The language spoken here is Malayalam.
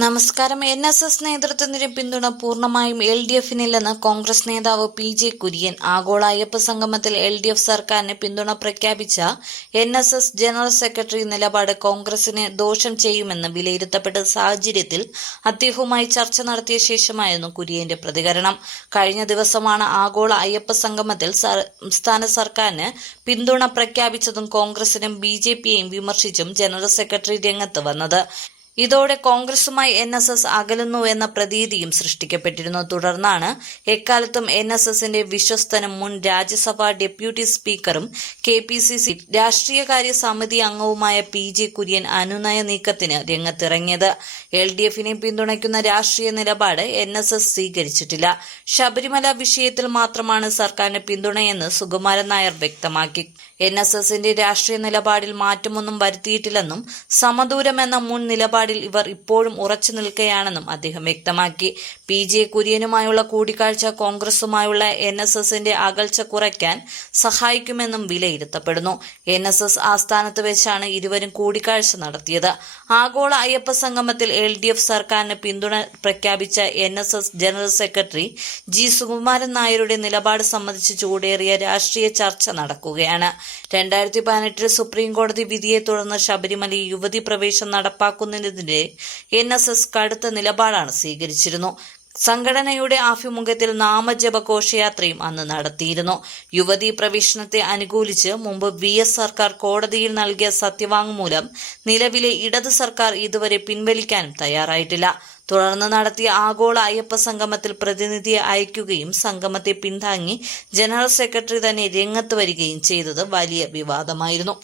നമസ്കാരം. എൻ എസ് എസ് നേതൃത്വത്തിന്റെ പിന്തുണ പൂർണമായും എൽ ഡി എഫിനില്ലെന്ന് കോൺഗ്രസ് നേതാവ് പി ജെ കുര്യൻ. ആഗോള അയ്യപ്പ സംഗമത്തിൽ എൽ ഡി എഫ് സർക്കാരിന് പിന്തുണ പ്രഖ്യാപിച്ച N S S general secretary നിലപാട് കോൺഗ്രസിന് ദോഷം ചെയ്യുമെന്ന് വിലയിരുത്തപ്പെട്ട സാഹചര്യത്തിൽ അദ്ദേഹവുമായി ചർച്ച നടത്തിയ ശേഷമായിരുന്നു കുര്യന്റെ പ്രതികരണം. കഴിഞ്ഞ ദിവസമാണ് ആഗോള അയ്യപ്പ സംഗമത്തിൽ സംസ്ഥാന സർക്കാരിന് പിന്തുണ പ്രഖ്യാപിച്ചതും കോൺഗ്രസിനും ബി ജെ പിയെയും വിമർശിച്ചും ജനറൽ സെക്രട്ടറി രംഗത്ത് വന്നത്. ഇതോടെ കോൺഗ്രസുമായി എൻ എസ് എസ് അകലുന്നുവെന്ന പ്രതീതിയും സൃഷ്ടിക്കപ്പെട്ടിരുന്നു. തുടർന്നാണ് എക്കാലത്തും എൻ എസ് എസിന്റെ വിശ്വസ്തനും മുൻ രാജ്യസഭാ ഡെപ്യൂട്ടി സ്പീക്കറും കെ പി സി സി രാഷ്ട്രീയകാര്യ സമിതി അംഗവുമായ പി ജെ കുര്യൻ അനുനയ നീക്കത്തിന് രംഗത്തിറങ്ങിയത്. എൽ ഡി എഫിനെ പിന്തുണയ്ക്കുന്ന രാഷ്ട്രീയ നിലപാട് എൻ എസ് എസ് സ്വീകരിച്ചിട്ടില്ല. ശബരിമല വിഷയത്തിൽ മാത്രമാണ് സർക്കാരിന് പിന്തുണയെന്ന് സുകുമാരൻ നായർ വ്യക്തമാക്കി. എൻ എസ് എസിന്റെ രാഷ്ട്രീയ നിലപാടിൽ മാറ്റമൊന്നും വരുത്തിയിട്ടില്ലെന്നും സമദൂരം എന്ന മുൻ നിലപാടിൽ ഇവർ ഇപ്പോഴും ഉറച്ചു നിൽക്കുകയാണെന്നും അദ്ദേഹം വ്യക്തമാക്കി. പി. ജെ. കുര്യനുമായുള്ള കൂടിക്കാഴ്ച കോൺഗ്രസുമായുള്ള എൻ എസ് എസിന്റെ അകൽച്ച കുറയ്ക്കാൻ സഹായിക്കുമെന്നും വിലയിരുത്തപ്പെടുന്നു. എൻ എസ് എസ് ആസ്ഥാനത്ത് വെച്ചാണ് ഇരുവരും കൂടിക്കാഴ്ച നടത്തിയത്. ആഗോള അയ്യപ്പ സംഗമത്തിൽ എൽ ഡി എഫ് സർക്കാരിന് പിന്തുണ പ്രഖ്യാപിച്ച N S S general secretary G. Sukumaran നായരുടെ നിലപാട് സംബന്ധിച്ച് ചൂടേറിയ രാഷ്ട്രീയ ചർച്ച നടക്കുകയാണ്. രണ്ടായിരത്തി പതിനെട്ടിൽ സുപ്രീം കോടതി വിധിയെ തുടർന്ന് ശബരിമല യുവതി പ്രവേശം നടപ്പാക്കുന്നതിനെതിരെ എൻ എസ് എസ് കടുത്ത നിലപാടാണ് സ്വീകരിച്ചിരുന്നു. സംഘടനയുടെ ആഭിമുഖ്യത്തിൽ നാമജപ ഘോഷയാത്രയും അന്ന് നടത്തിയിരുന്നു. യുവതീ പ്രവേശനത്തെ അനുകൂലിച്ച് മുമ്പ് വി എസ് സർക്കാർ കോടതിയിൽ നൽകിയ സത്യവാങ്മൂലം നിലവിലെ ഇടത് സർക്കാർ ഇതുവരെ പിൻവലിക്കാനും തയ്യാറായിട്ടില്ല. തുടർന്ന് നടത്തിയ ആഗോള അയ്യപ്പ സംഗമത്തിൽ പ്രതിനിധിയെ അയക്കുകയും സംഗമത്തെ പിന്താങ്ങി ജനറൽ സെക്രട്ടറി തന്നെ രംഗത്ത് വരികയും ചെയ്തത് വലിയ വിവാദമായിരുന്നു.